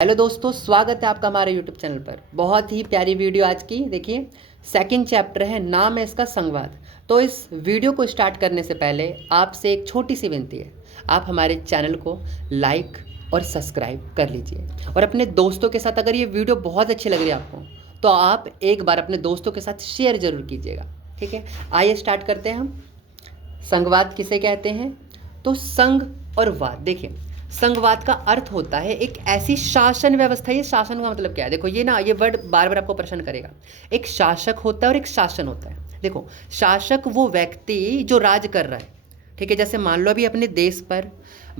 Hello दोस्तों, स्वागत है आपका हमारे यूट्यूब चैनल पर। बहुत ही प्यारी वीडियो आज की। देखिए, सेकंड चैप्टर है, नाम है इसका संवाद। तो इस वीडियो को स्टार्ट करने से पहले आपसे एक छोटी सी विनती है, आप हमारे चैनल को लाइक और सब्सक्राइब कर लीजिए और अपने दोस्तों के साथ, अगर ये वीडियो बहुत अच्छी लग रही है आपको, तो आप एक बार अपने दोस्तों के साथ शेयर ज़रूर कीजिएगा। ठीक है, आइए स्टार्ट करते हैं हम। संघवाद किसे कहते हैं? तो संघ और वाद, देखिए, संघवाद का अर्थ होता है एक ऐसी शासन व्यवस्था। ये शासन का मतलब क्या है? देखो, ये वर्ड बार बार आपको प्रश्न करेगा। एक शासक होता है और एक शासन होता है। देखो, शासक वो व्यक्ति जो राज कर रहा है। ठीक है, जैसे मान लो अभी अपने देश पर,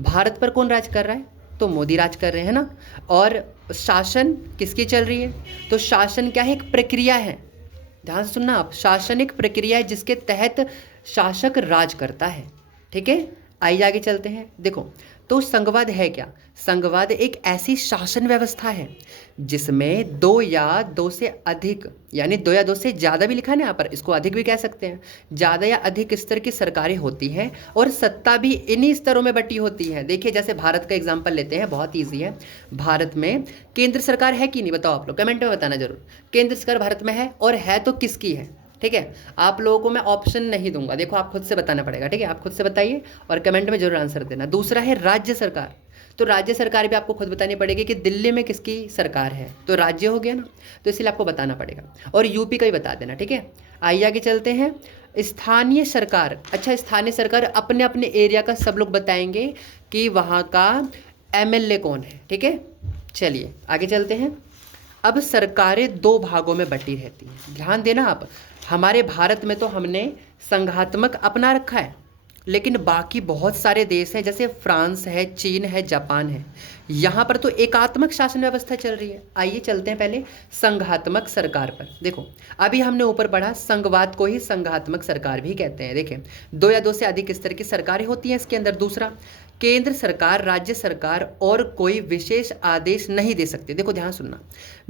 भारत पर कौन राज कर रहा है? तो मोदी राज कर रहे हैं ना। और शासन किसकी चल रही है? तो शासन क्या है? एक प्रक्रिया है। ध्यान से सुनना आप, शासन एक प्रक्रिया है जिसके तहत शासक राज करता है। ठीक है, आइए आगे चलते हैं। देखो, तो संघवाद है क्या? संघवाद एक ऐसी शासन व्यवस्था है जिसमें दो या दो से अधिक, यानी दो या दो से ज़्यादा भी लिखा है ना यहाँ पर, इसको अधिक भी कह सकते हैं, ज़्यादा या अधिक स्तर की सरकारें होती हैं और सत्ता भी इन्हीं स्तरों में बटी होती है। देखिए, जैसे भारत का एग्जाम्पल लेते हैं, बहुत ईजी है। भारत में केंद्र सरकार है कि नहीं? बताओ आप लोग, कमेंट में बताना जरूर। केंद्र सरकार भारत में है, और है तो किसकी है? ठीक है, आप लोगों को मैं ऑप्शन नहीं दूंगा, देखो आप खुद से बताना पड़ेगा। ठीक है, आप खुद से बताइए और कमेंट में जरूर आंसर देना। दूसरा है राज्य सरकार। तो राज्य सरकार भी आपको खुद बतानी पड़ेगी कि दिल्ली में किसकी सरकार है, तो राज्य हो गया ना, तो इसलिए आपको बताना पड़ेगा। और यूपी का ही बता देना। ठीक है, आइए आगे चलते हैं। स्थानीय सरकार, अच्छा, स्थानीय सरकार अपने अपने एरिया का सब लोग बताएंगे कि वहाँ का एमएलए कौन है। ठीक है, चलिए आगे चलते हैं। अब सरकारें दो भागों में बटी रहती हैं, ध्यान देना आप। हमारे भारत में तो हमने संघात्मक अपना रखा है, लेकिन बाकी बहुत सारे देश हैं, जैसे फ्रांस है, चीन है, जापान है, यहाँ पर तो एकात्मक शासन व्यवस्था चल रही है। आइए चलते हैं पहले संघात्मक सरकार पर। देखो, अभी हमने ऊपर पढ़ा, संघवाद को ही संघात्मक सरकार भी कहते हैं। देखिए, दो या दो से अधिक स्तर की सरकारें होती हैं इसके अंदर। दूसरा, केंद्र सरकार, राज्य सरकार और कोई विशेष आदेश नहीं दे सकती। देखो ध्यान सुनना,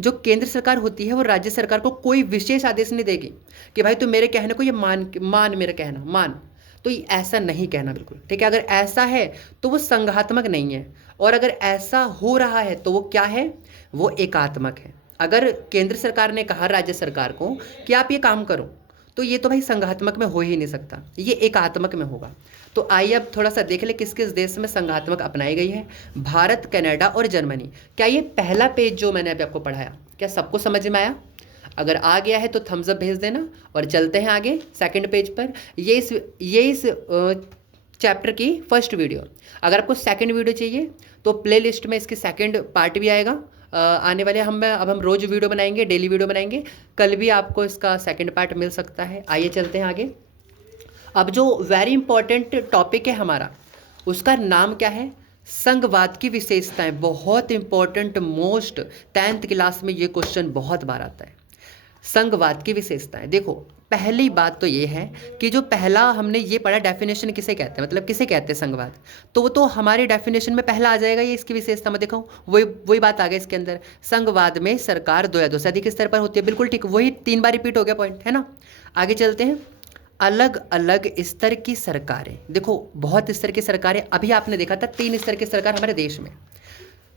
जो केंद्र सरकार होती है वो राज्य सरकार को कोई विशेष आदेश नहीं देगी कि भाई तुम मेरे कहने को ये मान मेरा कहना मान। तो ये ऐसा नहीं कहना बिल्कुल। ठीक है, अगर ऐसा है तो वो संघात्मक नहीं है, और अगर ऐसा हो रहा है तो वो क्या है? वो एकात्मक है। अगर केंद्र सरकार ने कहा राज्य सरकार को कि आप ये काम करो, तो ये तो भाई संघात्मक में हो ही नहीं सकता, ये एकात्मक में होगा। तो आइए अब थोड़ा सा देख ले किस किस देश में संघात्मक अपनाई गई है। भारत, कनाडा और जर्मनी। क्या ये पहला पेज जो मैंने अभी आपको पढ़ाया, क्या सबको समझ में आया? अगर आ गया है तो थम्स अप भेज देना, और चलते हैं आगे सेकंड पेज पर। ये इस चैप्टर की फर्स्ट वीडियो। अगर आपको सेकंड वीडियो चाहिए तो प्ले लिस्ट में इसकी सेकंड पार्ट भी आएगा। आने वाले अब हम रोज़ वीडियो बनाएंगे, डेली वीडियो बनाएंगे। कल भी आपको इसका सेकंड पार्ट मिल सकता है। आइए चलते हैं आगे। अब जो वेरी इंपॉर्टेंट टॉपिक है हमारा, उसका नाम क्या है? संघवाद की विशेषताएं। बहुत इंपॉर्टेंट, मोस्ट 10th क्लास में ये क्वेश्चन बहुत बार आता है। संघवाद की विशेषताएं। देखो, पहली बात तो ये है कि जो पहला हमने ये पढ़ा, डेफिनेशन किसे कहते हैं, मतलब किसे कहते हैं संघवाद, तो वो तो हमारे डेफिनेशन में पहला आ जाएगा। ये इसकी विशेषता मैं दिखाऊं, वही बात आ गई इसके अंदर। संघवाद में सरकार दो या दो से अधिक स्तर पर होती है। बिल्कुल ठीक, वही 3 बार रिपीट हो गया पॉइंट, है ना। आगे चलते हैं। अलग अलग स्तर की सरकारें। देखो, बहुत स्तर की सरकारें, अभी आपने देखा था 3 स्तर की सरकार हमारे देश में,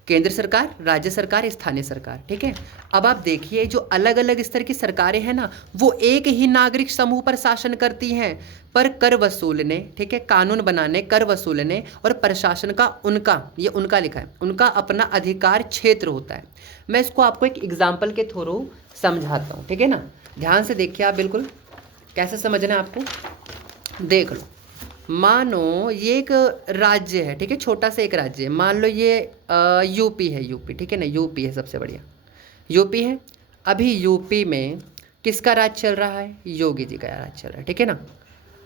केंद्र सरकार, राज्य सरकार, स्थानीय सरकार। ठीक है, अब आप देखिए, जो अलग अलग स्तर की सरकारें हैं ना, वो एक ही नागरिक समूह पर शासन करती हैं, पर कर वसूलने, ठीक है, कानून बनाने, कर वसूलने और प्रशासन का उनका लिखा है, उनका अपना अधिकार क्षेत्र होता है। मैं इसको आपको एक एग्जाम्पल के थ्रू समझाता हूँ। ठीक है ना, ध्यान से देखिए आप, बिल्कुल कैसे समझना है आपको, देख लो। मानो ये एक राज्य है, ठीक है, छोटा सा एक राज्य है। मान लो ये यूपी है, यूपी, ठीक है ना, यूपी है, सबसे बढ़िया यूपी है। अभी यूपी में किसका राज चल रहा है? योगी जी का राज चल रहा है। ठीक है ना,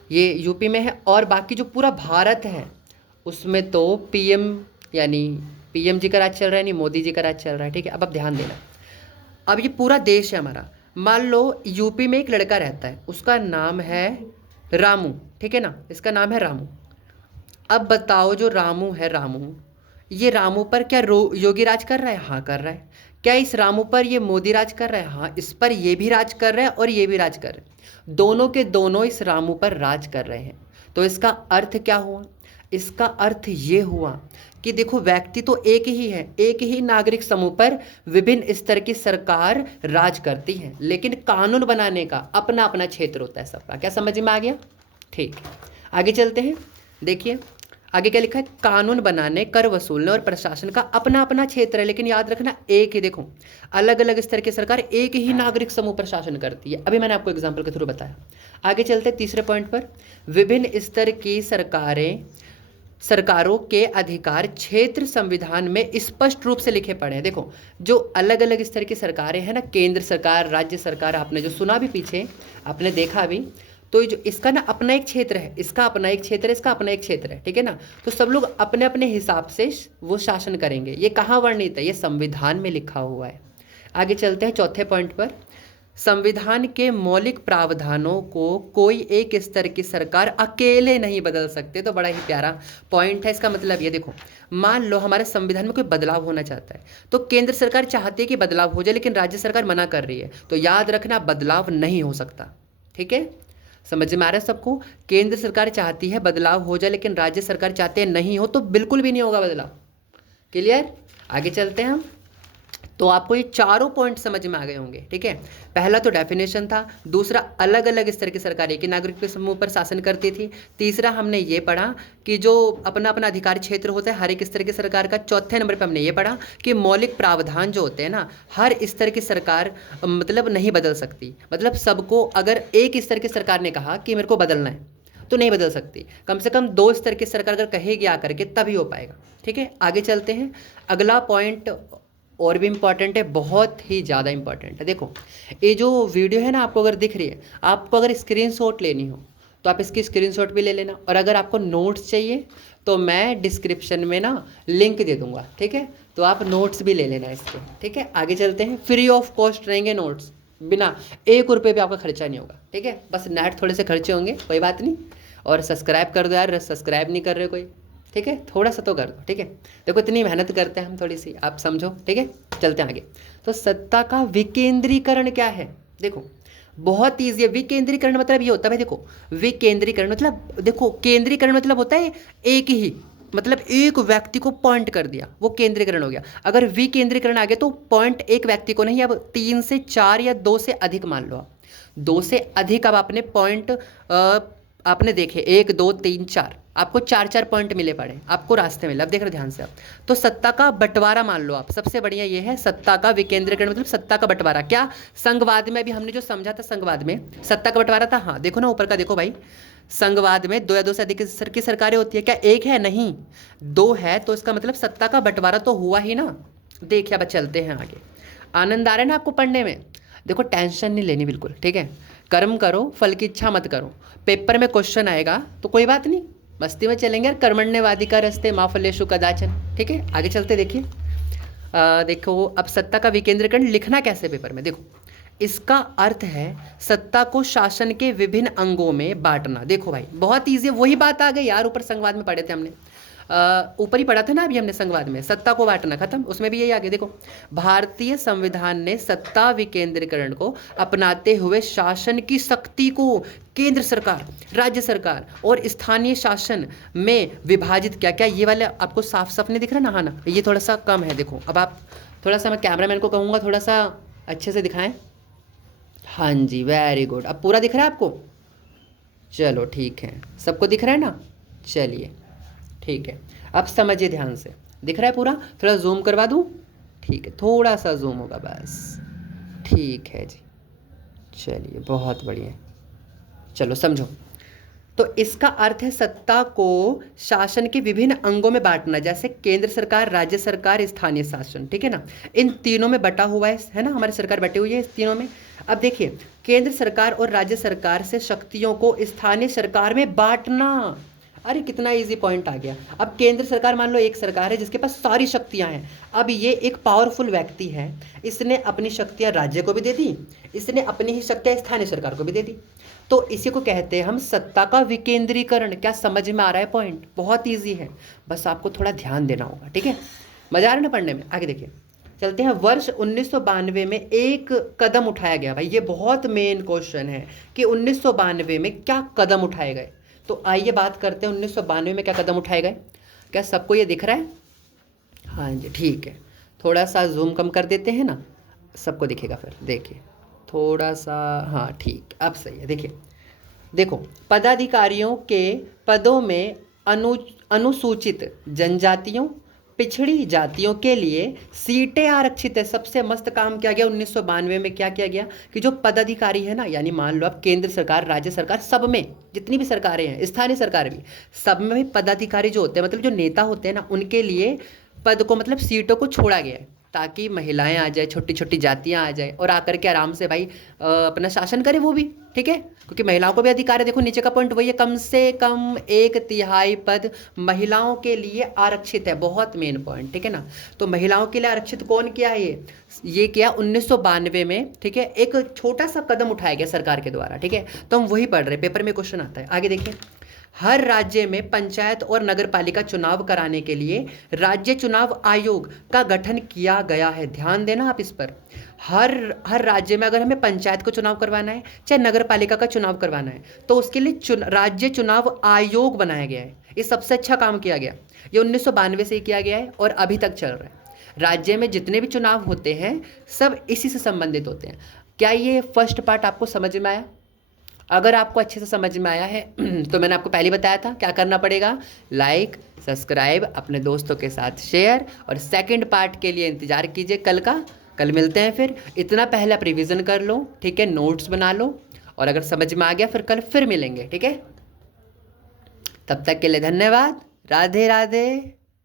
ये यूपी में है। और बाकी जो पूरा भारत है उसमें तो पीएम, यानी पीएम जी का राज चल रहा है, नहीं मोदी जी का राज चल रहा है। ठीक है, अब आप ध्यान देना। अब ये पूरा देश है हमारा। मान लो यूपी में एक लड़का रहता है, उसका नाम है रामू। ठीक है ना, इसका नाम है रामू। अब बताओ, जो रामू है, ये रामू पर क्या योगी राज कर रहा है? हाँ, कर रहा है। क्या इस रामू पर ये मोदी राज कर रहा है? हाँ, इस पर ये भी राज कर रहा है और ये भी राज कर रहे हैं। दोनों के दोनों इस रामू पर राज कर रहे हैं। तो इसका अर्थ क्या हुआ? इसका अर्थ ये हुआ कि देखो व्यक्ति तो एक ही है, एक ही नागरिक समूह पर विभिन्न स्तर की सरकार राज करती है, लेकिन कानून बनाने का अपना अपना क्षेत्र होता है सबका। क्या समझ में आ गया? ठीक है, आगे चलते हैं। देखिए आगे क्या लिखा है, कानून बनाने, कर वसूलने और प्रशासन का अपना अपना क्षेत्र है, लेकिन याद रखना एक ही, देखो अलग अलग स्तर की सरकार एक ही नागरिक समूह पर शासन करती है। अभी मैंने आपको एग्जाम्पल के थ्रू बताया। आगे चलते हैं तीसरे पॉइंट पर, विभिन्न स्तर की सरकारों के अधिकार क्षेत्र संविधान में स्पष्ट रूप से लिखे पड़े हैं। देखो जो अलग अलग स्तर की सरकारें हैं ना, केंद्र सरकार, राज्य सरकार, आपने जो सुना भी पीछे, आपने देखा भी, तो जो इसका ना अपना एक क्षेत्र है, इसका अपना एक क्षेत्र है, इसका अपना एक क्षेत्र है, ठीक है ना। तो सब लोग अपने अपने हिसाब से वो शासन करेंगे। ये कहाँ वर्णित है? ये संविधान में लिखा हुआ है। आगे चलते हैं चौथे पॉइंट पर, संविधान के मौलिक प्रावधानों को कोई एक स्तर की सरकार अकेले नहीं बदल सकते। तो बड़ा ही प्यारा पॉइंट है। इसका मतलब ये देखो, मान लो हमारे संविधान में कोई बदलाव होना चाहता है, तो केंद्र सरकार चाहती है कि बदलाव हो जाए, लेकिन राज्य सरकार मना कर रही है, तो याद रखना बदलाव नहीं हो सकता। ठीक है, समझ में आ रहा है सबको? केंद्र सरकार चाहती है बदलाव हो जाए, लेकिन राज्य सरकार चाहते हैं नहीं हो, तो बिल्कुल भी नहीं होगा बदलाव। क्लियर? आगे चलते हैं हम। तो आपको ये चारों पॉइंट समझ में आ गए होंगे। ठीक है, पहला तो डेफिनेशन था, दूसरा अलग अलग स्तर की सरकार एक ही नागरिक के समूह पर शासन करती थी, तीसरा हमने ये पढ़ा कि जो अपना अपना अधिकार क्षेत्र होता है हर एक स्तर की सरकार का, चौथे नंबर पर हमने ये पढ़ा कि मौलिक प्रावधान जो होते हैं ना, हर स्तर की सरकार मतलब नहीं बदल सकती। मतलब सबको, अगर एक स्तर की सरकार ने कहा कि मेरे को बदलना है तो नहीं बदल सकती, कम से कम दो स्तर की सरकार अगर कहेगी आकर के तभी हो पाएगा। ठीक है, आगे चलते हैं। अगला पॉइंट और भी इम्पॉर्टेंट है, बहुत ही ज़्यादा इम्पॉर्टेंट है। देखो ये जो वीडियो है ना, आपको अगर दिख रही है, आपको अगर स्क्रीनशॉट लेनी हो तो आप इसकी स्क्रीनशॉट भी ले लेना, और अगर आपको नोट्स चाहिए तो मैं डिस्क्रिप्शन में ना लिंक दे दूंगा। ठीक है, तो आप नोट्स भी ले लेना इसके। ठीक है, आगे चलते हैं। फ्री ऑफ कॉस्ट रहेंगे नोट्स, बिना 1 रुपये भी आपका खर्चा नहीं होगा। ठीक है, बस नेट थोड़े से खर्चे होंगे, कोई बात नहीं। और सब्सक्राइब कर दो यार, सब्सक्राइब नहीं कर रहे कोई। ठीक है, थोड़ा सा तो कर दो। ठीक है, देखो इतनी मेहनत करते हैं हम, थोड़ी सी आप समझो। ठीक है, चलते हैं आगे। तो सत्ता का विकेंद्रीकरण क्या है? देखो बहुत ईजी है। विकेंद्रीकरण मतलब ये होता है भाई, देखो विकेंद्रीकरण मतलब, देखो केंद्रीकरण मतलब होता है एक ही, मतलब एक व्यक्ति को पॉइंट कर दिया, वो केंद्रीकरण हो गया। अगर विकेंद्रीकरण आ गया तो पॉइंट एक व्यक्ति को नहीं, अब 3 से 4 या 2 से अधिक मान लो आप, 2 से अधिक अब आपने पॉइंट आपने देखे 1 2 3 4, आपको 4 पॉइंट मिले पड़े आपको रास्ते में। अब देख रहे ध्यान से आप, तो सत्ता का बंटवारा मान लो आप, सबसे बढ़िया ये है सत्ता का विकेंद्रीकरण, मतलब सत्ता का बंटवारा। क्या संघवाद में अभी हमने जो समझा था, संघवाद में सत्ता का बंटवारा था। हाँ देखो ना ऊपर का, देखो भाई संघवाद में 2 या 2 से अधिक की सरकारें होती है, क्या एक है? नहीं, 2 है, तो इसका मतलब सत्ता का बंटवारा तो हुआ ही ना। देखिए अब चलते हैं आगे। आनंद आ रहा है ना आपको पढ़ने में? देखो टेंशन नहीं लेनी बिल्कुल। ठीक है, कर्म करो फल की इच्छा मत करो। पेपर में क्वेश्चन आएगा तो कोई बात नहीं, मस्ती में चलेंगे यार, कर्मण्यवादी का रस्ते मा फलेषु कदाचन। ठीक है, आगे चलते। देखिए देखो अब सत्ता का विकेंद्रीकरण लिखना कैसे पेपर में, देखो इसका अर्थ है सत्ता को शासन के विभिन्न अंगों में बांटना। देखो भाई बहुत ईजी है, वही बात आ गई यार, ऊपर संघवाद में पढ़े थे हमने, ऊपर ही पढ़ा था ना अभी हमने संघवाद में, सत्ता को बांटना खत्म, उसमें भी यही आगे। देखो भारतीय संविधान ने सत्ता विकेंद्रीकरण को अपनाते हुए शासन की शक्ति को केंद्र सरकार, राज्य सरकार और स्थानीय शासन में विभाजित किया। क्या ये वाला आपको साफ साफ नहीं दिख रहा ना? हाँ ना, ये थोड़ा सा कम है। देखो अब आप थोड़ा सा, मैं कैमरामैन को कहूँगा थोड़ा सा अच्छे से दिखाएं। हाँ जी, वेरी गुड। अब पूरा दिख रहा है आपको? चलो ठीक है, सबको दिख रहा है ना? चलिए ठीक है, अब समझिए ध्यान से। दिख रहा है पूरा? थोड़ा जूम करवा दूँ? ठीक है, थोड़ा सा जूम होगा बस। ठीक है जी, चलिए बहुत बढ़िया, चलो समझो। तो इसका अर्थ है सत्ता को शासन के विभिन्न अंगों में बांटना, जैसे केंद्र सरकार, राज्य सरकार, स्थानीय शासन। ठीक है ना, इन तीनों में बटा हुआ है ना, हमारी सरकार बटी हुई है इस तीनों में। अब देखिए केंद्र सरकार और राज्य सरकार से शक्तियों को स्थानीय सरकार में बांटना। अरे कितना इजी पॉइंट आ गया। अब केंद्र सरकार मान लो एक सरकार है जिसके पास सारी शक्तियां हैं। अब ये एक पावरफुल व्यक्ति है, इसने अपनी शक्तियां राज्य को भी दे दी, इसने अपनी ही शक्तियां स्थानीय सरकार को भी दे दी, तो इसी को कहते हैं हम सत्ता का विकेंद्रीकरण। क्या समझ में आ रहा है पॉइंट? बहुत ईजी है, बस आपको थोड़ा ध्यान देना होगा। ठीक है, मजा आ रहा है ना पढ़ने में? आगे देखिए चलते हैं। वर्ष 1992 में एक कदम उठाया गया। भाई ये बहुत मेन क्वेश्चन है कि 1992 में क्या कदम उठाए गए। तो आइए बात करते हैं 1992 में क्या कदम उठाए गए। क्या सबको ये दिख रहा है? हाँ जी ठीक है, थोड़ा सा जूम कम कर देते हैं ना, सबको दिखेगा फिर। देखिए थोड़ा सा, हाँ ठीक, अब सही है। देखिए देखो, पदाधिकारियों के पदों में अनुसूचित जनजातियों, पिछड़ी जातियों के लिए सीटें आरक्षित है। सबसे मस्त काम किया गया 1992 में। क्या किया गया कि जो पदाधिकारी है ना, यानी मान लो आप केंद्र सरकार, राज्य सरकार, सब में जितनी भी सरकारें हैं, स्थानीय सरकार भी, सब में भी पदाधिकारी जो होते हैं, मतलब जो नेता होते हैं ना, उनके लिए पद को, मतलब सीटों को छोड़ा गया है, ताकि महिलाएं आ जाए, छोटी छोटी जातियां आ जाए और आकर के आराम से भाई अपना शासन करे वो भी। ठीक है, क्योंकि महिलाओं को भी अधिकार है। देखो नीचे का पॉइंट वही है, कम से कम 1/3 पद महिलाओं के लिए आरक्षित है। बहुत मेन पॉइंट, ठीक है ना। तो महिलाओं के लिए आरक्षित कौन किया है ये किया 1992 में। ठीक है, एक छोटा सा कदम उठाया गया सरकार के द्वारा। ठीक है, तो हम वही पढ़ रहे, पेपर में क्वेश्चन आता है। आगे देखिए, हर राज्य में पंचायत और नगर पालिका चुनाव कराने के लिए राज्य चुनाव आयोग का गठन किया गया है। ध्यान देना आप इस पर। हर राज्य में अगर हमें पंचायत को चुनाव करवाना है, चाहे नगर पालिका का चुनाव करवाना है, तो उसके लिए राज्य चुनाव आयोग बनाया गया है। ये सबसे अच्छा काम किया गया। ये 1992 से ही किया गया है और अभी तक चल रहा है। राज्य में जितने भी चुनाव होते हैं सब इसी से संबंधित होते हैं। क्या ये फर्स्ट पार्ट आपको समझ में आया? अगर आपको अच्छे से समझ में आया है तो मैंने आपको पहले बताया था क्या करना पड़ेगा, लाइक सब्सक्राइब, अपने दोस्तों के साथ शेयर, और सेकंड पार्ट के लिए इंतज़ार कीजिए कल का। कल मिलते हैं फिर। इतना पहले आप रिवीजन कर लो, ठीक है, नोट्स बना लो, और अगर समझ में आ गया फिर कल फिर मिलेंगे। ठीक है, तब तक के लिए धन्यवाद। राधे राधे।